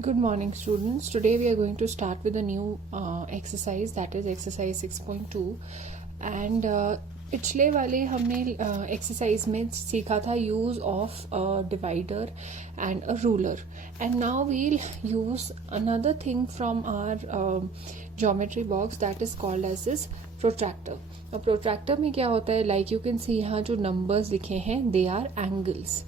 Good morning, students. Today we are going to start with a new exercise, that is exercise 6.2. And पिछले वाले हमने exercise में सीखा था use of divider and a ruler, and now we'll use another thing from our geometry box that is called as is protractor. और protractor में क्या होता है, लाइक यू कैन सी यहाँ जो नंबर्स लिखे हैं they are angles.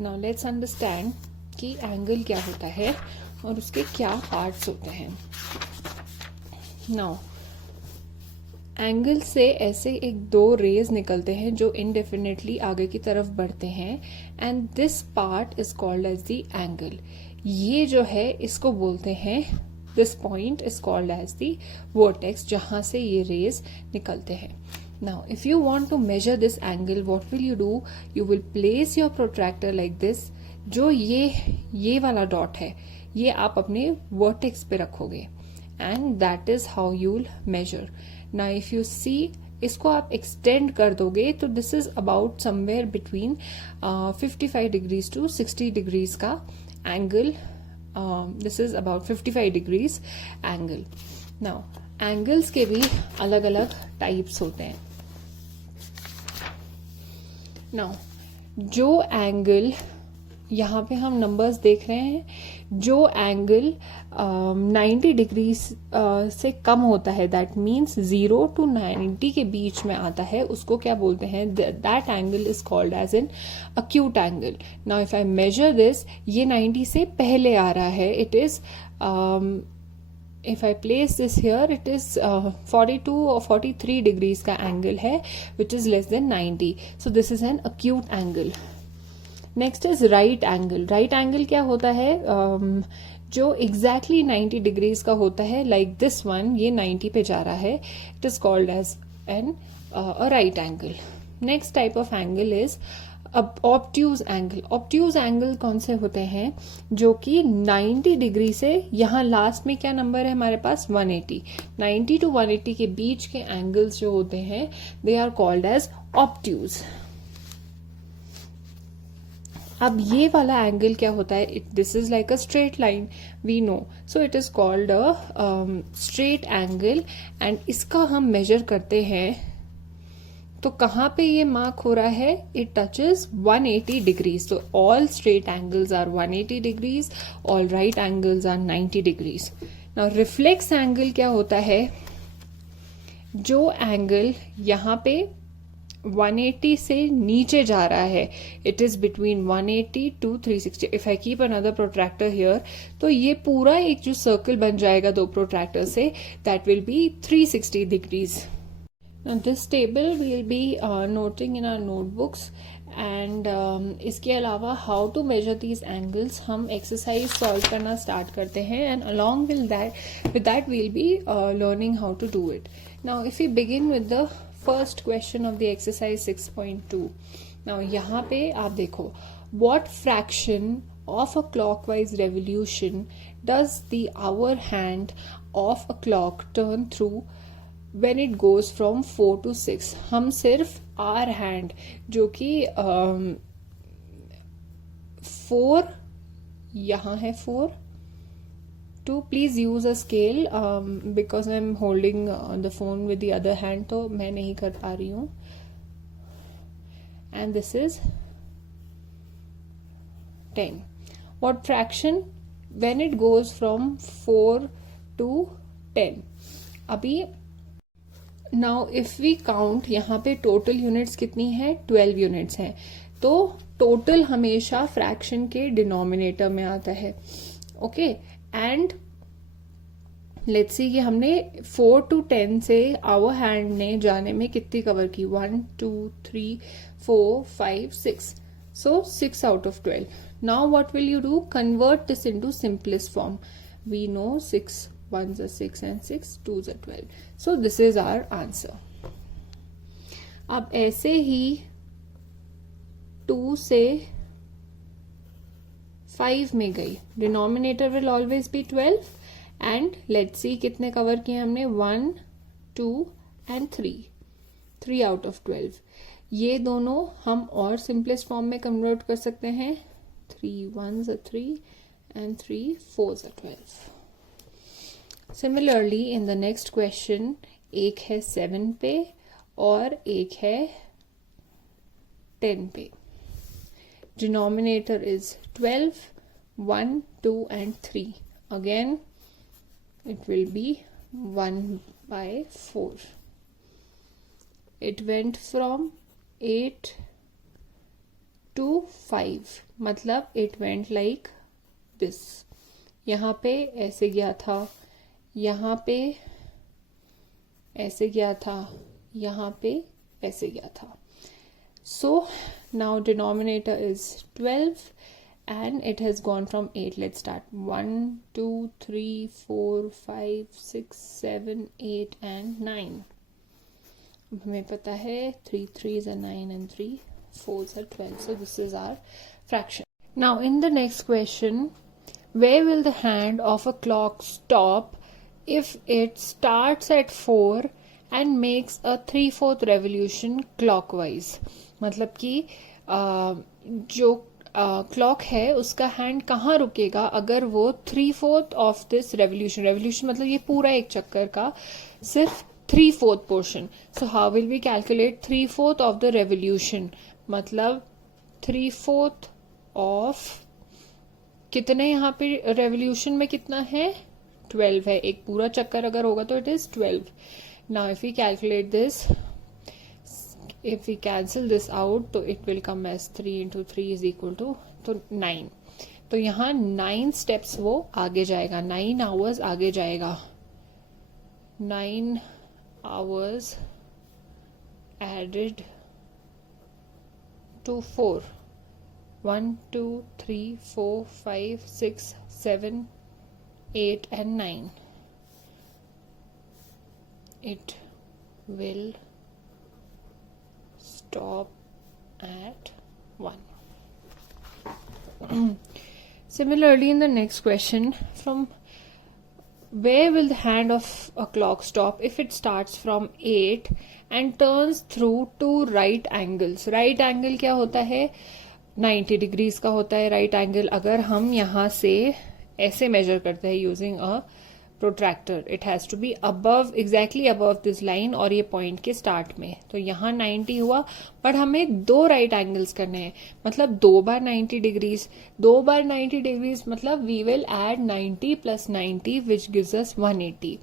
Now let's understand कि एंगल क्या होता है और उसके क्या पार्ट्स होते हैं. नाउ एंगल से ऐसे एक दो रेज निकलते हैं जो इनडेफिनेटली आगे की तरफ बढ़ते हैं, and this part is called as the angle. ये जो है इसको बोलते हैं, this point is called as the vertex जहां से ये रेज निकलते हैं. Now, if you want to measure this angle, what will you do? You will place your protractor like this. जो ये वाला डॉट है ये आप अपने वर्टेक्स पे रखोगे, and that is how you'll measure. Now, if you see, इसको आप एक्सटेंड कर दोगे तो this is about somewhere between 55 degrees to 60 degrees का angle. This is about 55 degrees angle. Now angles के भी अलग अलग टाइप्स होते हैं. नाउ जो एंगल यहाँ पे हम नंबर्स देख रहे हैं, जो एंगल 90 डिग्री से कम होता है, दैट मीन्स 0 to 90 के बीच में आता है, उसको क्या बोलते हैं, that angle is called as an acute angle. Now if I measure this, ये 90 से पहले आ रहा है, it is if I place this here, it is 42 or 43 degrees का एंगल है, which is less than 90. So this is an acute angle. Next is right angle. Right angle क्या होता है, जो exactly 90 degrees का होता है, like this one, ये 90 पे जा रहा है, it is called as a right angle. Next type of angle is अब ऑब्ट्यूज एंगल. ऑब्ट्यूज एंगल कौन से होते हैं, जो कि 90 डिग्री से यहाँ लास्ट में क्या नंबर है हमारे पास 180, 90 to 180 के बीच के एंगल्स जो होते हैं they are called as obtuse. अब ये वाला एंगल क्या होता है, this is like a straight line, we know, so it is called a straight angle, and इसका हम मेजर करते हैं तो कहाँ पे ये मार्क हो रहा है, इट टचेस 180 डिग्रीज. तो all straight angles are 180 degrees, all right angles are 90 degrees. Now reflex angle क्या होता है, जो एंगल यहाँ पे 180 से नीचे जा रहा है, it is between 180 to 360. If I keep another protractor here, तो ये पूरा एक जो सर्कल बन जाएगा दो प्रोट्रैक्टर से, that will be 360 degrees. Now this table we'll be noting in our notebooks, and इसके अलावा how to measure these angles हम exercise solve करना start करते हैं, and along with that we'll be learning how to do it. Now if we begin with the first question of the exercise 6.2. Now यहाँ पे आप देखो, what fraction of a clockwise revolution does the hour hand of a clock turn through when it goes from 4 to 6. हम सिर्फ are hand जो कि 4 यहाँ है 4 two, please use a scale because I am holding the phone with the other hand, तो मैं नहीं कर पा रही हूँ. And this is 10. What fraction when it goes from 4 to 10? अभी नाउ इफ वी काउंट, यहाँ पे टोटल यूनिट्स कितनी है, 12 यूनिट्स हैं, तो टोटल हमेशा फ्रैक्शन के डिनोमिनेटर में आता है. ओके, एंड लेट्स सी कि हमने 4 to 10 से आवर हैंड ने जाने में कितनी कवर की, 1 2 3 4 5 6, so 6 out of 12. Now what will you do, convert this into simplest form. We know 6 1s are 6 and 6 2s are 12. So this is our answer. अब ऐसे ही 2 से 5 में गई, denominator will always be 12, and let's see कितने cover किए हमने, 1 2 and 3 out of 12. ये दोनों हम और सिंपलेस्ट फॉर्म में कन्वर्ट कर सकते हैं, 3 1s are 3 and 3 4s are 12. Similarly in the next question, एक है 7 पे और एक है 10 पे. Denominator is 12, 1, 2 and 3. Again it will be 1 by 4. It went from 8 to 5, मतलब it went like this. यहाँ पे ऐसे गया था, यहाँ पे ऐसे गया था, यहाँ पे ऐसे गया था. So now denominator is 12 and it has gone from 8. Let's start. 1, 2, 3, 4, 5, 6, 7, 8 and 9. हमें पता है 3 3s are 9 and 3 4s are 12. So this is our fraction. Now in the next question, where will the hand of a clock stop if it starts at 4 and makes a 3/4 revolution clockwise? मतलब कि जो clock है उसका hand कहाँ रुकेगा अगर वो 3/4 of this revolution, revolution मतलब ये पूरा एक चक्कर का सिर्फ 3/4 portion. So how will we calculate 3/4 of the revolution? मतलब 3/4 ऑफ कितने यहाँ पे रेवोल्यूशन में कितना है? 12 है. एक पूरा चक्कर अगर होगा तो it is 12. Now if we calculate this, if we cancel this out तो it will come as 3 into 3 is equal to तो 9. तो यहाँ 9 steps वो आगे जाएगा, 9 hours आगे जाएगा. 9 hours added to 4. 1, 2, 3, 4, 5, 6, 7, 8 and 9. It will stop at 1. Similarly in the next question, from where will the hand of a clock stop if it starts from 8 and turns through 2 right angles? Right angle क्या होता है? 90 degrees का होता है right angle. अगर हम यहाँ से ऐसे मेजर करते हैं using a protractor, it has to be above, exactly above this line और ये पॉइंट के स्टार्ट में. तो यहाँ 90 हुआ, बट हमें 2 राइट एंगल्स करने हैं, मतलब 2 बार 90 डिग्रीज. 2 बार 90 डिग्रीज मतलब we will add 90 plus 90 which gives us 180.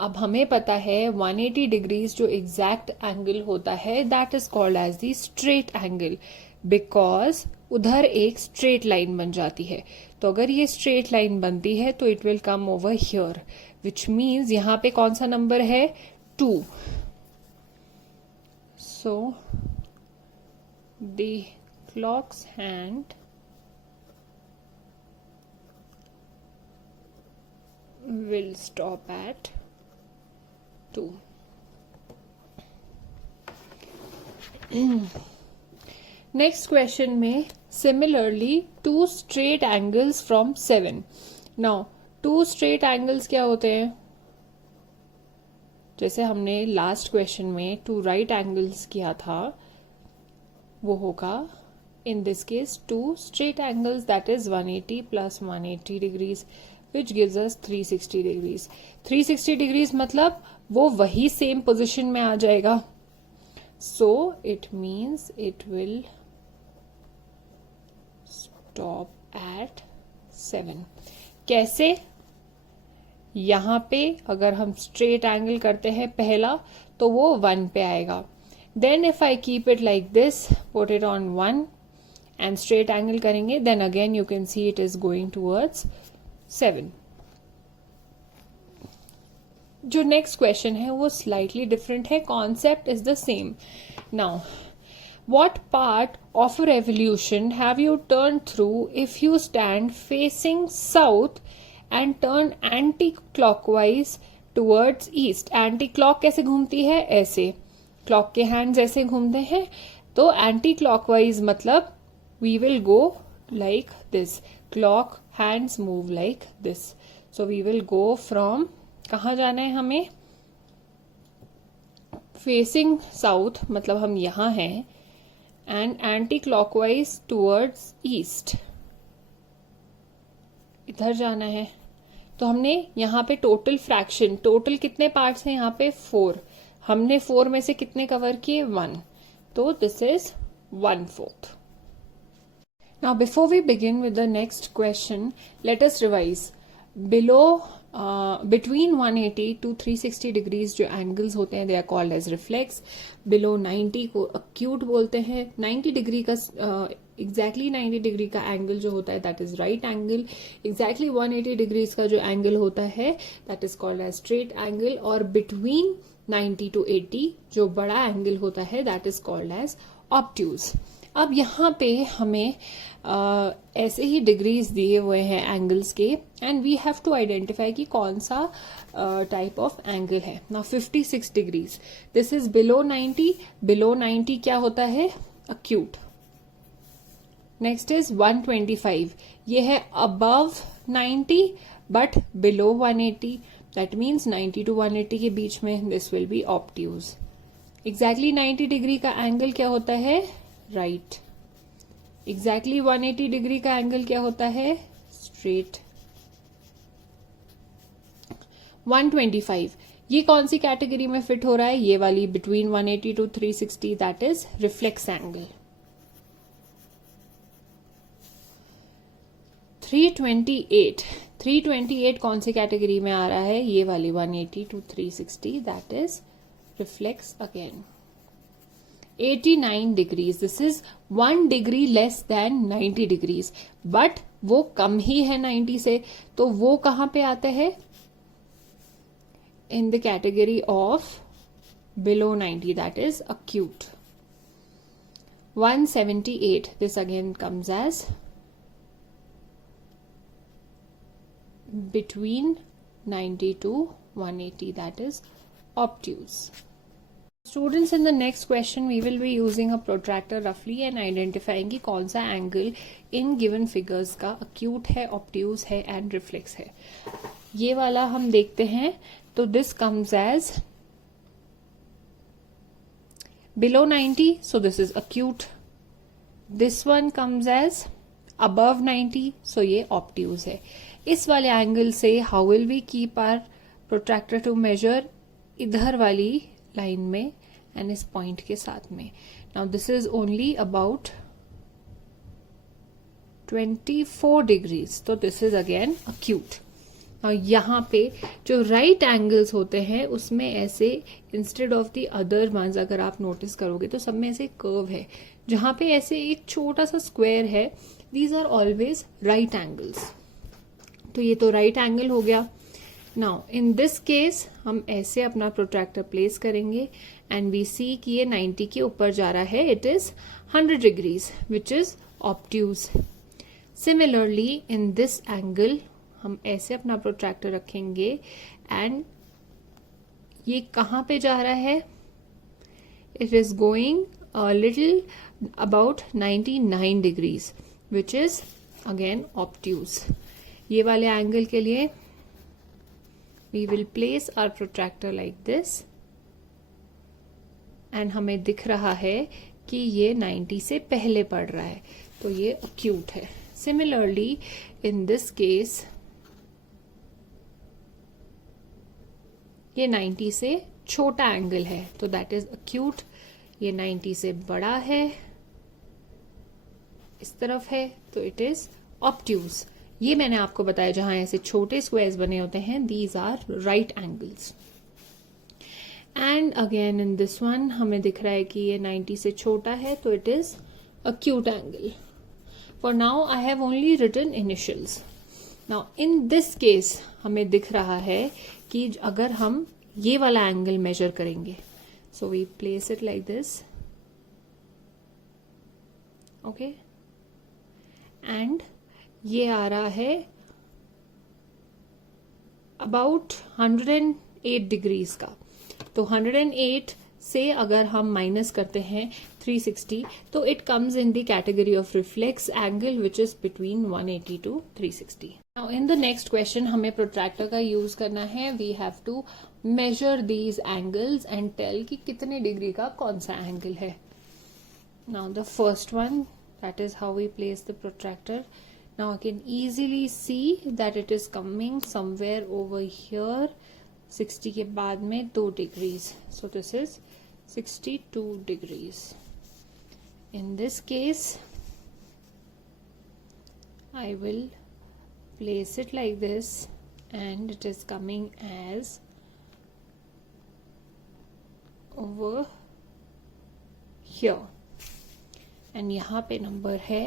अब हमें पता है 180 डिग्रीज जो एग्जैक्ट एंगल होता है that is called as the straight angle, because उधर एक स्ट्रेट लाइन बन जाती है. तो अगर ये स्ट्रेट लाइन बनती है तो it will come over here, which means यहाँ पे कौन सा नंबर है? 2. So the clocks hand will stop at 2. Next question में similarly 2 straight angles from 7. Now 2 straight angles क्या होते हैं? जैसे हमने लास्ट क्वेश्चन में 2 राइट एंगल्स किया था, वो होगा इन this case 2 straight angles that is 180 plus 180 degrees which gives us 360 degrees. 360 degrees मतलब वो वही सेम पोजिशन में आ जाएगा. So it means it will stop at 7. कैसे? यहाँ पे अगर हम स्ट्रेट एंगल करते हैं पहला तो वो 1 पे आएगा. Then if I keep it like this, put it on 1 and straight angle करेंगे, then again you can see it is going towards 7. जो नेक्स्ट क्वेश्चन है वो स्लाइटली डिफरेंट है, concept is the same. Now what part of a revolution have U turn through if you stand facing south and turn anti clockwise towards east? Anti clock कैसे घूमती है? ऐसे. Clock के hands ऐसे घूमते हैं, तो एंटी क्लॉकवाइज मतलब we will go like this. Clock hands move like this. So we will go from, कहाँ जाना है हमें? फेसिंग साउथ मतलब हम यहां हैं, and anti clockwise towards east. इधर जाना है, तो हमने यहाँ पे टोटल फ्रैक्शन, टोटल कितने पार्ट्स हैं यहाँ पे 4, हमने 4 में से कितने कवर किए 1, तो this is 1/4. Now before we begin with the next question, let us revise. Between 180 to 360 degrees जो angles होते हैं, they are called as reflex. Below 90 को acute बोलते हैं. 90 डिग्री का exactly 90 डिग्री का angle जो होता है that is right angle. Exactly 180 degrees का जो angle होता है that is called as straight angle. और between 90 to 80 जो बड़ा angle होता है that is called as obtuse. अब यहाँ पे हमें ऐसे ही डिग्रीज दिए हुए हैं एंगल्स के, and we have to identify कि कौन सा टाइप ऑफ एंगल है. Now 56 degrees, this is below 90. Below 90 क्या होता है? अक्यूट. नेक्स्ट इज 125, ये है above 90 but below 180. That means 90 to 180 के बीच में, this will be obtuse. Exactly 90 degree का एंगल क्या होता है? राइट. एग्जैक्टली 180 डिग्री का एंगल क्या होता है? स्ट्रेट. 125, ये कौन सी कैटेगरी में फिट हो रहा है? ये वाली, between 180 to 360, that is reflex angle. 328 कौन सी कैटेगरी में आ रहा है? ये वाली 180 to 360, that is reflex again. 89 degrees, this is 1 degree less than 90 degrees, but वो कम ही है 90 से, तो वो कहां पे आते हैं? इन the category of below 90, that is acute. 178, this again comes as between 90 to 180, that is obtuse. Students, in the next question we will be using a protractor roughly and identifying कि कौन सा एंगल इन गिवन फिगर्स का acute है, obtuse है and reflex है. ये वाला हम देखते हैं, तो this comes as below 90, so this is acute. This one comes as above 90, so ये obtuse है. इस वाले एंगल से how will we keep our protractor to measure? इधर वाली लाइन में एंड इस पॉइंट के साथ में. Now this is only about 24 degrees, तो दिस इज अगेन अक्यूट. यहाँ पे जो राइट एंगल्स होते हैं उसमें ऐसे instead of the other ones, अगर आप नोटिस करोगे तो सब में ऐसे कर्व है, जहां पे ऐसे एक छोटा सा स्क्वायर है. These are always right angles. तो ये तो राइट एंगल हो गया. नाउ इन दिस केस हम ऐसे अपना प्रोट्रैक्टर प्लेस करेंगे एंड वी सी कि ये 90 के ऊपर जा रहा है. It is 100 degrees which is obtuse. Similarly in this angle हम ऐसे अपना प्रोट्रैक्टर रखेंगे एंड ये कहां पे जा रहा है? It is going a little about 99 degrees which is again obtuse. ये वाले एंगल के लिए we will place our protractor like this and हमें दिख रहा है कि ये 90 से पहले पड़ रहा है, तो ये acute है. Similarly in this case ये 90 से छोटा एंगल है, तो that is acute. ये 90 से बड़ा है, इस तरफ है, तो it is obtuse. ये मैंने आपको बताया जहां ऐसे छोटे स्क्वायर्स बने होते हैं, these are right angles. And again in this one हमें दिख रहा है कि ये 90 से छोटा है, तो it is acute angle. For now I have only written initials. Now in this case हमें दिख रहा है कि अगर हम ये वाला एंगल मेजर करेंगे, so we place it like this, okay, and ये आ रहा है अबाउट 108 डिग्रीज का. तो 108 से अगर हम माइनस करते हैं 360, तो it comes in the category of reflex angle which is between 180 to 360. Now in the next question हमें प्रोट्रैक्टर का यूज करना है. We have to measure these angles and tell कि कितने डिग्री का कौन सा एंगल है. Now the first one, that is how we place the protractor. Now I can easily see that it is coming somewhere over here. 60 के बाद में 2 degrees. So this is 62 degrees. In this case, I will place it like this and it is coming as over here. And यहाँ पे number है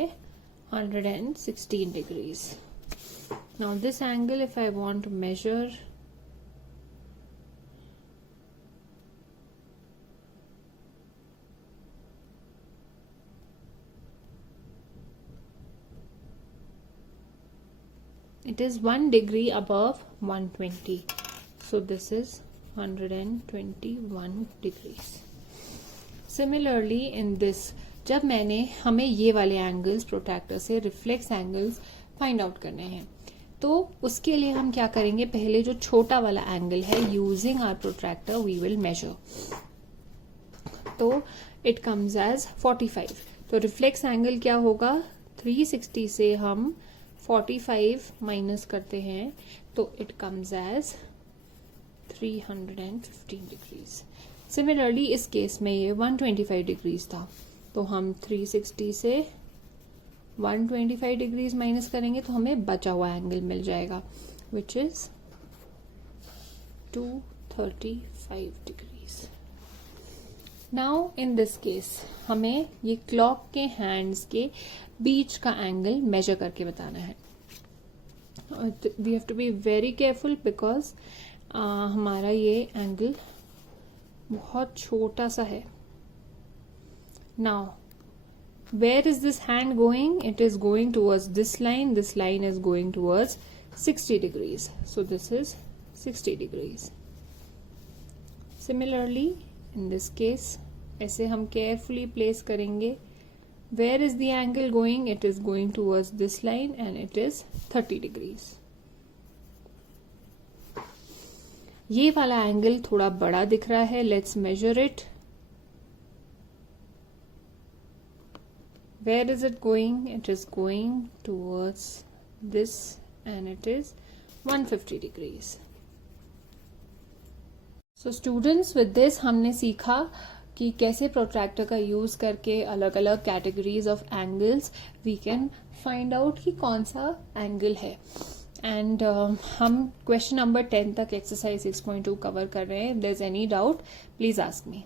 116 degrees. Now this angle, if I want to measure, it is 1 degree above 120. So this is 121 degrees. Similarly in this, जब हमें ये वाले angles protractor से reflex angles find out करने हैं, तो उसके लिए हम क्या करेंगे, पहले जो छोटा वाला एंगल है, using our protractor we will measure. तो इट कम्स एज 45. तो रिफ्लेक्स एंगल क्या होगा, 360 से हम 45 माइनस करते हैं तो it comes as 315 degrees. Similarly इस केस में ये 125 डिग्रीज था, तो हम 360 से 125 डिग्रीज माइनस करेंगे तो हमें बचा हुआ एंगल मिल जाएगा, which is 235 degrees. Now in this case हमें ये क्लॉक के हैंड्स के बीच का एंगल मेजर करके बताना है. We have to be very careful because हमारा ये एंगल बहुत छोटा सा है. Now, where is this hand going? It is going towards this line. This line is going towards 60 degrees. So this is 60 degrees. Similarly, in this case, ऐसे हम carefully place करेंगे. Where is the angle going? It is going towards this line and it is 30 degrees. ये वाला angle थोड़ा बड़ा दिख रहा है. Let's measure it. Where is it going? It is going towards this and it is 150 degrees. So students, with this हमने सीखा कि कैसे प्रोट्रैक्टर का यूज करके अलग अलग categories of angles we can find out कि कौन सा एंगल है. एंड हम क्वेश्चन नंबर 10 तक एक्सरसाइज 6.2 कवर कर रहे हैं. If there is any doubt please ask me.